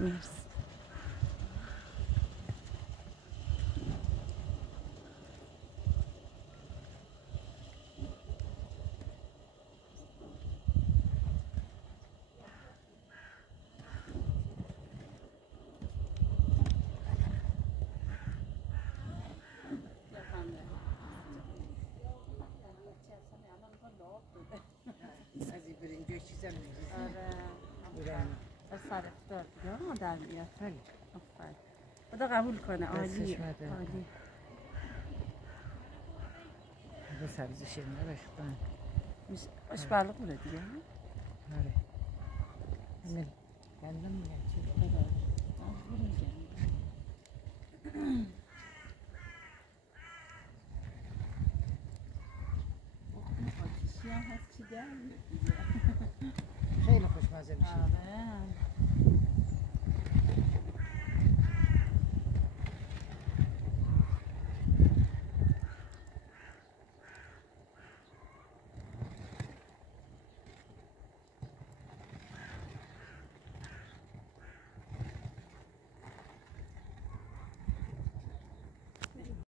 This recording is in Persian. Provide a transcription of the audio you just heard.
مرسی. سر افتار دیگه در میاد. آفرین. خدا قبول کنه. عالی عالی. به سبزی شیرینی ریختم. آش بالغ بوده دیگه. آره. من گندم میاد.